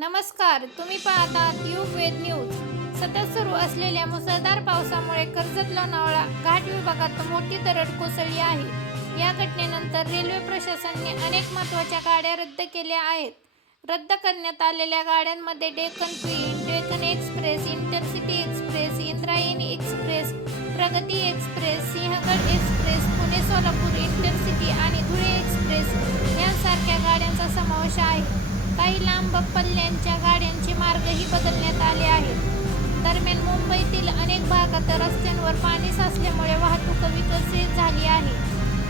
नमस्कार, तुम्ही पाहतात वेद न्यूज. सतत सुरू असलेल्या मुसळधार पावसामुळे कर्जत-लोणावळा घाट विभागात मोठी दरड कोसळली आहे. या घटनेनंतर रेल्वे प्रशासनाने अनेक महत्त्वाच्या गाड्या रद्द केल्या आहेत. रद्द करण्यात आलेल्या गाड्यांमध्ये Deccan queen, Deccan express, intercity express, Indrayani express, प्रगती एक्सप्रेस, सिंहगड एक्सप्रेस, पुणे-सोलापूर इंटरसिटी आणि धुळे एक्सप्रेस यांसारख्या गाड्यांचा समावेश आहे. काही लांब पल्ल्याच्या गाड्यांचे मार्गही बदलण्यात आले आहेत. दरम्यान मुंबईतील अनेक भागात रस्त्यांवर पाणी साचल्यामुळे वाहतूक विकसित झाली आहे.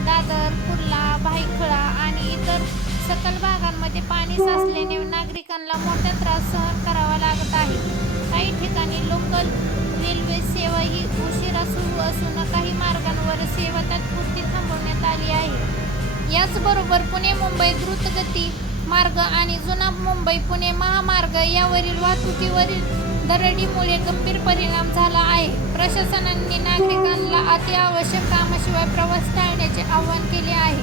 दादर, कुर्ला, भायखळा आणि इतर सखल भागांमध्ये पाणी साचल्याने नागरिकांना मोठा त्रास सहन करावा लागत आहे. काही ठिकाणी लोकल रेल्वे सेवाही उशिरा सुरू असून काही मार्गांवर सेवा तात्पुरती थांबवण्यात आली आहे. याचबरोबर पुणे-मुंबई द्रुतगती मार्ग आणि जुना मुंबई-पुणे महामार्ग यावरील वाहतुकीवरील दरडीमुळे गंभीर परिणाम झाला आहे. प्रशासनाने नागरिकांना अत्यावश्यक कामाशिवाय प्रवास टाळण्याचे आवाहन केले आहे.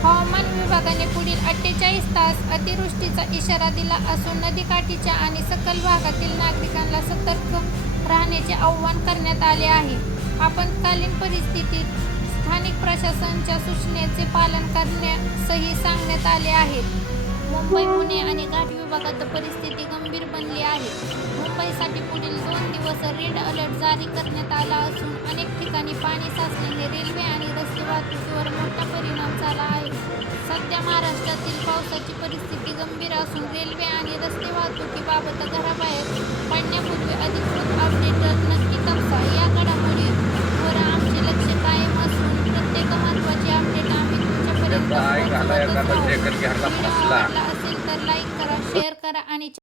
हवामान विभागाने पुढील 48 तास अतिवृष्टीचा इशारा दिला असून नदीकाठीच्या आणि सखल भागातील नागरिकांना सतर्क राहण्याचे आवाहन करण्यात आले आहे. आपत्कालीन परिस्थितीत स्थानिक प्रशासनाच्या सूचनेचे पालन करण्यासही सांगण्यात आले आहे. मुंबई, पुणे आणि घाट विभागात परिस्थिती गंभीर बनली आहे. मुंबईसाठी पुढील 2 दिवस रेड अलर्ट जारी करण्यात आला असून अनेक ठिकाणी पाणी साचल्याने रेल्वे आणि रस्ते वाहतुकीवर मोठा परिणाम झाला आहे. सध्या महाराष्ट्रातील पावसाची परिस्थिती गंभीर असून रेल्वे आणि रस्ते वाहतुकीबाबत घराबाहेर पडण्यापूर्वी अधिकृत अपडेट नक्की तपासा. या घडामोडींवर आमचे लक्ष कायम असून प्रत्येक महत्त्वाचे अपडेट आम्ही तुमच्यापर्यंत पोहोचवतच राहू. व्हिडिओ आवडला असेल तर लाईक करा, शेअर करा आणि